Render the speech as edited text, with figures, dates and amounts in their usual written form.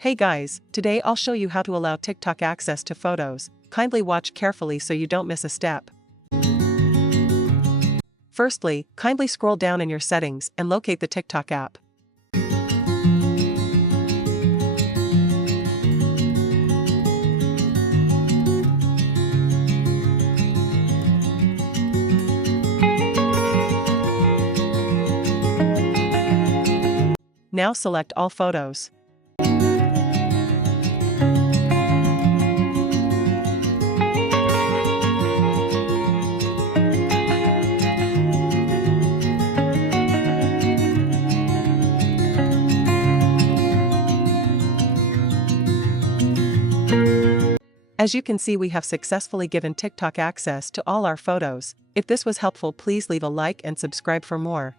Hey guys, today I'll show you how to allow TikTok access to photos. Kindly watch carefully so you don't miss a step. Firstly, kindly scroll down in your settings and locate the TikTok app. Now select all photos. As you can see, we have successfully given TikTok access to all our photos. If this was helpful, please leave a like and subscribe for more.